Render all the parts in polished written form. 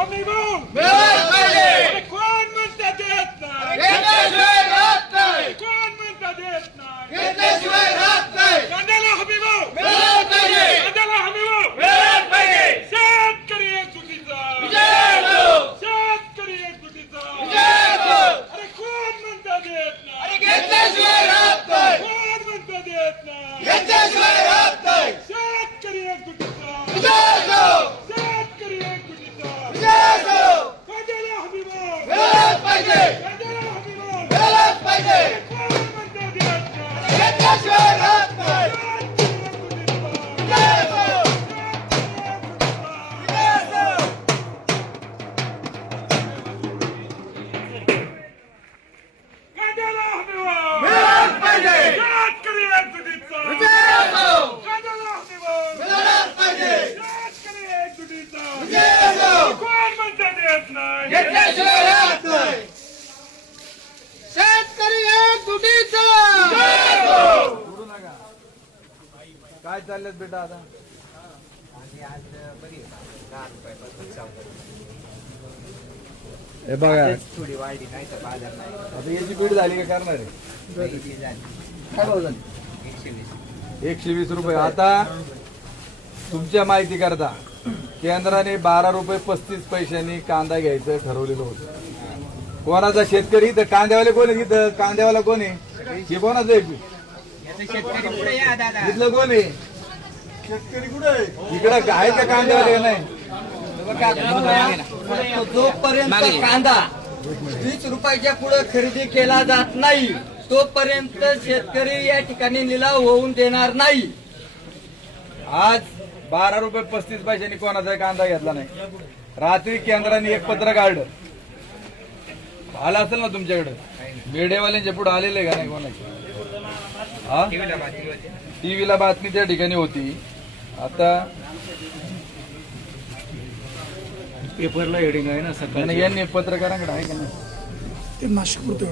हमी भाव मिळालाच पाहिजे. अरे कोण म्हणता देत नाही, घेतल्याशिवाय राहत नाही, कोण म्हणता देत नाही, घेतल्याशिवाय राहत नाही. कांद्याला हमी भाव मिळालाच पाहिजे. कांद्याला हमी भाव मिळालाच पाहिजे. शेतकरी एकजुटीचा विजय असो. शेतकरी एकजुटीचा विजय असो. अरे कोण म्हणता देत नाही, घेतल्याशिवाय राहत नाही, कोण म्हणता देत नाही, घेतल्याशिवाय राहत नाही. शेतकरी एकजुटीचा विजय असो. शेतकरी एकजुटीचा विजय असो. कांद्याला हमी भाव मिळालाच पाहिजे. कांद्याला हमी भाव मिळालाच पाहिजे. कोण म्हणता देत नाही, घेतल्याशिवाय राहत नाही. विजय असो. विजय असो. कांद्याला हमी भाव मिळालाच पाहिजे. शेतकरी एकजुटीचा विजय असो. कांद्याला हमी भाव मिळालाच पाहिजे. शेतकरी एकजुटीचा विजय असो. कोण म्हणता देत नाही, घेतल्याशिवाय राहत नाही. शेतकरी एकजुटीचा विजय असो. काय चाललेत बेटा आता? हे बघा थोडी वाढली नाही तर बाजार नाही. आता याची बीड झाली का करणार आहे? ती झाली काय भाव झाली? 120. 120 रुपये. आता तुमच्या माहिती करता केंद्राने 12 रुपये 35 पैशांनी कांदा घ्यायचं ठरवलेलं होतं. कोणाचा शेतकरी तर कांद्यावाले कोण आहे? इथं कांद्यावाला कोण आहे? हे कोणाचं आहे? याचं शेतकरी पुढे या दादा. इथलं कोण आहे? शेतकरी कुठे आहे? इकडं आहे का कांद्यावाले का नाही? जोपर्यंत कांदा 20 रुपयाच्या पुढे खरेदी केला जात नाही तोपर्यंत शेतकरी या ठिकाणी लिलाव होऊन देणार नाही. आज 12 रुपये 35 पैशांनी कोणाचा कांदा घेतला नाही. रात्री केंद्राने एक पत्र काढलं, आलं असेल ना तुमच्याकडे? मीडियावाल्यांच्या पुढे आलेले का नाही कोणाचे? हा, टीव्हीला बातमी त्या ठिकाणी होती. आता पेपरला हेडिंग आहे ना सकाळी. यांनी पत्रकारांकडे आहे का नाही? ते नाशिक पुरतं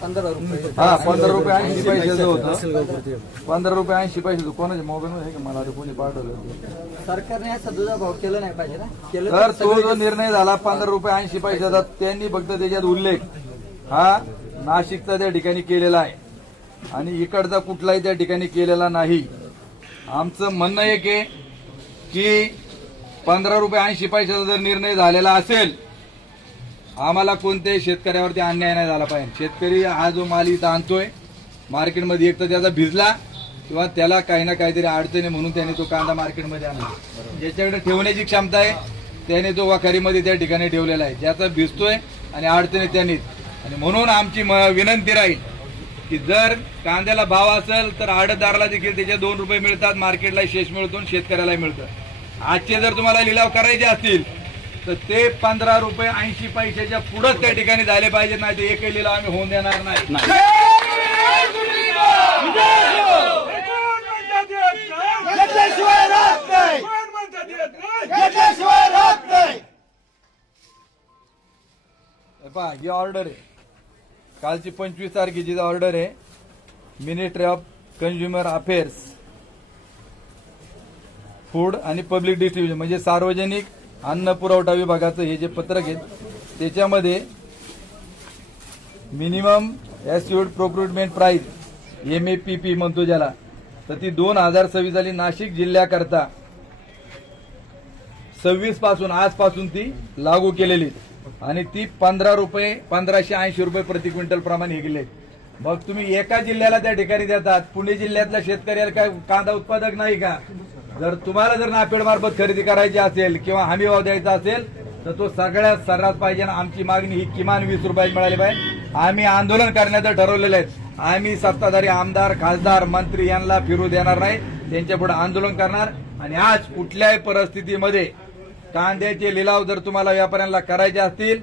15 रुपये. हा, 15 रुपये 80 पैशाचं होतं. 15 रुपये 80 पैशाचं कोणाच्या मोबाईल मध्ये आहे का? मला आता कोणी पाठवलं. सरकारने याचा दुजा भाव केला नाही पाहिजे ना. केलं तर तर तो जो निर्णय झाला 15 रुपये 80 पैशाचा, त्यांनी फक्त त्याच्यात उल्लेख हा नाशिकचा त्या ठिकाणी केलेला आहे आणि इकडचा कुठलाही त्या ठिकाणी केलेला नाही. आमचं म्हणणं एक आहे की 15 रुपये 80 पैशाचा जर निर्णय झालेला असेल, आम्हाला कोणत्याही शेतकऱ्यावरती अन्याय नाही झाला पाहिजे. शेतकरी हा जो माल इथं आणतोय मार्केटमध्ये, एक तर त्याचा भिजला किंवा त्याला काही ना काहीतरी अडचणी म्हणून त्याने तो कांदा मार्केटमध्ये आणला. ज्याच्याकडे ठेवण्याची क्षमता आहे त्याने तो वाखारीमध्ये त्या ठिकाणी ठेवलेला आहे. ज्याचा भिजतोय आणि अडचणी त्यांनीच. आणि म्हणून आमची विनंती राहील की जर कांद्याला भाव असेल तर आडतदाराला देखील त्याचे 2 रुपये मिळतात, मार्केटला शेष मिळतो आणि शेतकऱ्याला मिळतं. आजचे जर तुम्हाला लिलाव करायचे असतील तर ते 15 रुपये 80 पैशाच्या पुढेच त्या ठिकाणी झाले पाहिजेत, नाही तर एकही लिलाव आम्ही होऊन देणार नाही. कोण म्हणता देत नाही, घेतल्याशिवाय राहत नाही, कोण म्हणता देत नाही, घेतल्याशिवाय राहत नाही. पहा, ही ऑर्डर आहे कालची 25 तारखेची ऑर्डर आहे. Ministry of consumer affairs, food आणि पब्लिक डिस्ट्रीब्युशन म्हणजे सार्वजनिक अन्न पुरवठा विभागाचं हे जे पत्रक आहे त्याच्यामध्ये मिनिमम ॲस्युर्ड प्रोक्युरमेंट प्राइस MAPP म्हणतो ज्याला, तर ती 2026 झाली. नाशिक जिल्ह्याकरता 26 पासून आजपासून ती लागू केलेली आणि ती 15 रुपये 1580 रुपये प्रति क्विंटल प्रमाणे हे गेले. मग तुम्ही एका जिल्ह्याला त्या ठिकाणी देतात, पुणे जिल्ह्यातल्या शेतकऱ्याला काय कांदा उत्पादक नाही का? जर तुम्हाला जर नाफेड मार्फत खरेदी करायची असेल किंवा हमी भाव द्यायचा असेल तर तो सगळ्यात सर्रास पाहिजे. आमची मागणी ही किमान 20 रुपयात मिळाली पाहिजे. आम्ही आंदोलन करण्याचं ठरवलेलं आहे. आम्ही सत्ताधारी आमदार, खासदार, मंत्री यांना फिरू देणार नाही, त्यांच्या पुढे आंदोलन करणार. आणि आज कुठल्याही परिस्थितीमध्ये कांद्याचे लिलाव जर तुम्हाला व्यापाऱ्यांना करायचे असतील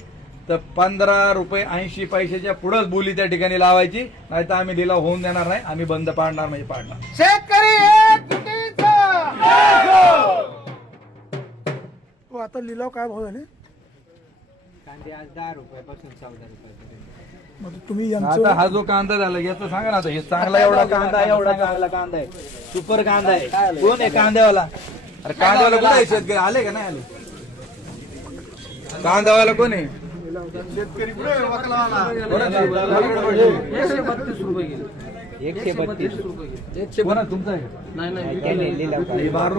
तर 15 रुपये 80 पैशाच्या पुढेच बोली त्या ठिकाणी लावायची, नाही तर आम्ही लिलाव होऊन देणार नाही. आम्ही बंद पाडणार म्हणजे पाडणार. शेतकरी एकजुटीचा तो आता लिलाव काय भाव झाले? कांदे आज 10 रुपयापासून 14 रुपयापर्यंत. मग तुम्ही आता हा जो कांदा झाला याचं सांगा ना. आता हे चांगला एवढा कांदा आहे, एवढा चांगला कांदा आहे, सुपर कांदा आहे. कोण आहे कांद्यावाला? अरे कांदावाला कोण आहे? शेतकरी आले का नाही आले? कांदावाला कोण आहे? शेतकरी कुठे आहे? वकलावाला. 132 कोण आहे? तुमचा आहे?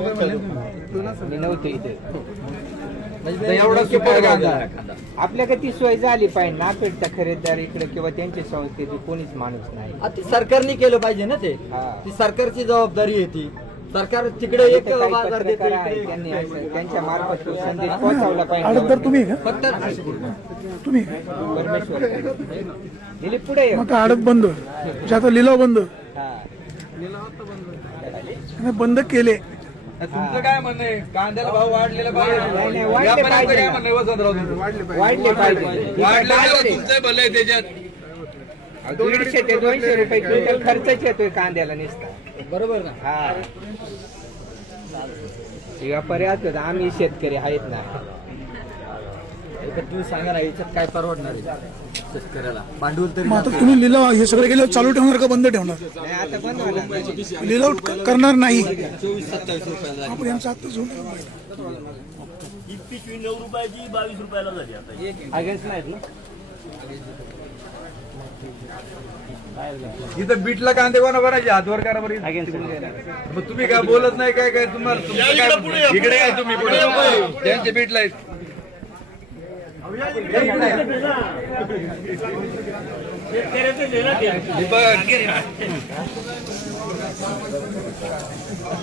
मी नव्हतो इथे. नाही, एवढा सुपर कांदा. आपल्याकडे ती सोय झाली पाहिजे नापेडचा खरेदीदार इकडे किंवा त्यांच्या संस्थेचे कोणीच माणूस नाही. आता सरकारने केलं पाहिजे ना ते. हा. ती सरकारची जबाबदारी आहे ती. सरकार तिकडे एक इथं काही बाजार देते, पत्रकार आहे, इकडे- त्यांनी असं त्यांच्या मार्फत तो संदेश पोहोचवला पाहिजे. आडतदार तुम्ही का फक्त तुम्ही परमेश्वर दिली पुढे ये. मग आता आडत बंद म्हणजे आता लिलाव बंद हा. आणि बंद केले. तुमचं काय म्हणणं आहे? कांद्याला भाव वाढलेला नाही, पाहिजे. वाढले व्यापाऱ्यांचं पाहिजे काय ना. म्हणणं आहे वसंतराव तुमचं? वाढले पाहिजे. वाढलेलं तुमचं भलं आहे त्याच्यात. 150 ते 200 रुपये क्विंटल खर्चच येतोय कांद्याला नुसता. बरोबर ना? हा. व्यापारी असतो आम्ही शेतकरी आहेत ना. तुम्ही सांगा ना याच्यात काय परवडणार आहे शेतकऱ्याला? भांडवल तरी मग आता तुम्ही लिलाव हे सगळे गेले चालू ठेवणार का बंद ठेवणार? नाही, आता बंद होणार. लिलाव करणार नाही. 24-27 रुपयाला आपण यांचा आता जोड पिशवी 9 रुपयाची 22 रुपयाला झाली आता. अगेन्स्ट नाहीत ना. इथं बीटला कांदे कोणा भरायचे? हातवर करा बरं. मग तुम्ही काय बोलत नाही? काय काय तुम्हाला तुमचं काय? इकडे काय तुम्ही पुढे त्यांचे बीटला आहेत. हे बघ.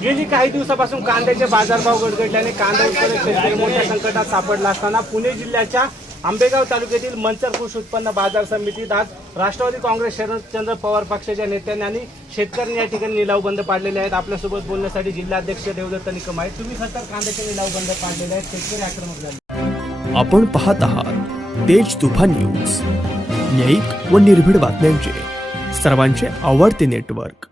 गेली काही दिवसापासून कांद्याचे बाजारभाव गडगडल्याने कांदा उत्पादक शेतकरी मोठ्या संकटात सापडला असताना पुणे जिल्ह्याच्या आंबेगाव तालुक्यातील मंचर कृषी उत्पन्न बाजार समितीत आज राष्ट्रवादी काँग्रेस शरदचंद्र पवार पक्षाच्या नेत्यांनी आणि शेतकऱ्यांनी या ठिकाणी निलाव बंद पाडलेले आहेत. आपल्यासोबत बोलण्यासाठी जिल्हाध्यक्ष देवदत्त निकम आहेत. तुम्ही सत्तर कांद्याचे निलाव बंद पाडलेले आहेत, शेतकरी आक्रमक झाले. आपण पाहत आहात तेज तुफान न्यूज, न्यायिक व निर्भीड बातम्यांचे सर्वांचे आवडते नेटवर्क.